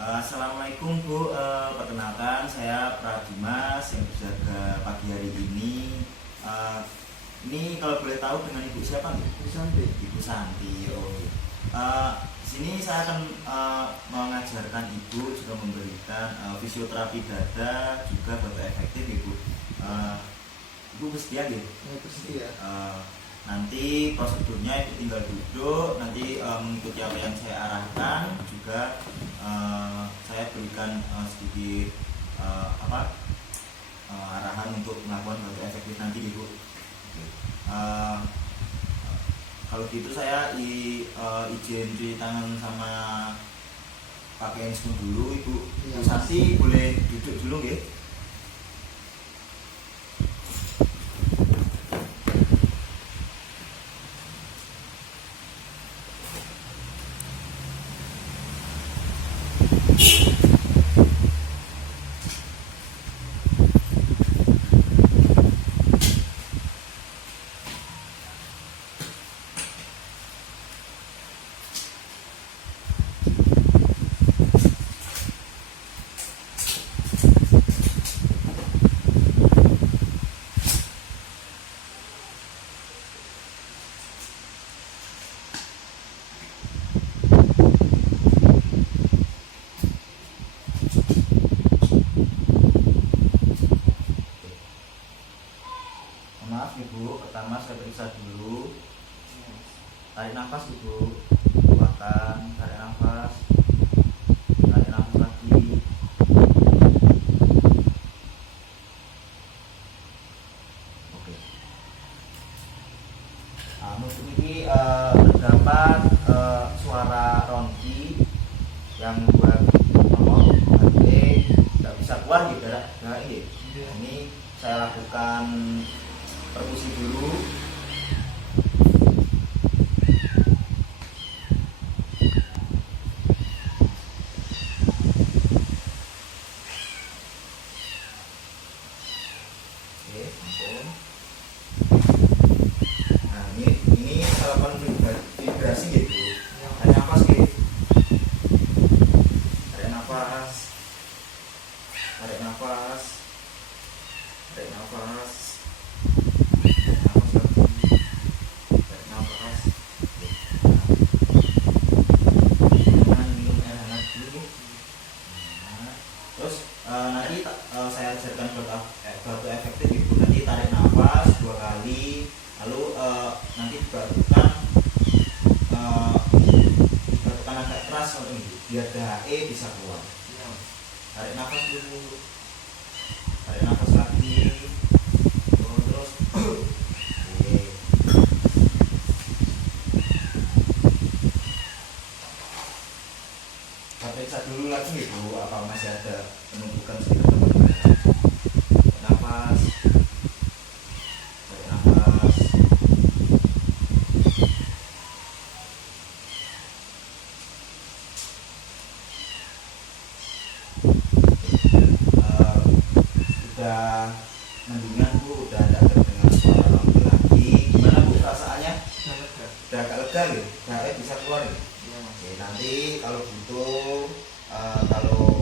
Assalamualaikum Bu, perkenalkan saya Pradimas yang berjaga pagi hari ini. Ini kalau boleh tahu dengan Ibu siapa nih? Ibu Santi. Ibu Santi. Oh. Di sini saya akan mengajarkan Ibu juga memberikan fisioterapi dada juga bapak efektif Ibu. Ibu bersedia gitu? Bersedia. Nanti prosedurnya itu tinggal duduk, nanti mengikuti apa yang saya arahkan, juga saya berikan sedikit arahan untuk melakukan bapak efektif nanti Ibu. Kalau gitu saya izin cuci tangan sama pakai handphone dulu Ibu. Iya, Bu Santi boleh duduk dulu ya. Maaf Ibu, pertama saya periksa dulu. Tarik nafas Ibu, keluarkan, tarik nafas lagi. Oke. Untuk ini terdapat suara ronki yang buat hati tidak bisa keluar gitu ya. Nah ini saya lakukan perkusi dulu. Oke, ampun. Nah, ini saya lakukan vibrasi gitu. Tarik nafas gitu. Tarik nafas. Tarik nafas. Tarik nafas. Nanti saya ajarkan batu efektif Ibu. Nanti tarik nafas 2 kali, lalu nanti dibatukkan agak keras biar DHE bisa keluar. Tarik nafas dulu, tarik nafas lagi, terus oke. Saya periksa dulu lagi Ibu, apa masih ada penumpukan sedikit teman-teman. Nafas, tarik nafas. Sudah mendingan Bu, udah ada terdengar suara ronki lagi. Gimana Bu perasaannya? Udah agak lega gitu, bisa keluar gitu. Oke, nanti kalau butuh kalau